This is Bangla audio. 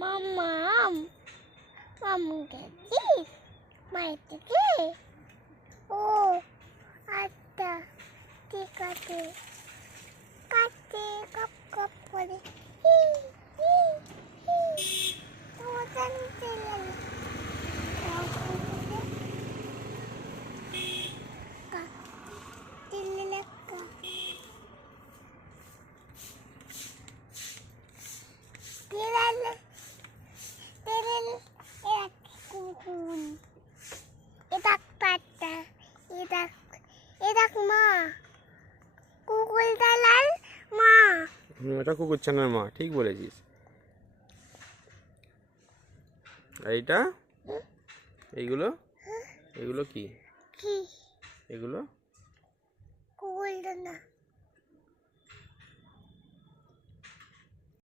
মাম্মাম মামু গেছিস মায়ের থেকে? ও আচ্ছা ঠিক আছে। কাটতে কপ কপ করে হি হি হি তোমাকে নিতে গেল এটা কুকুর ছানার মা, ঠিক বলেছিস। আর এইটা এইগুলো এগুলো কি? কি এগুলো কুকুর না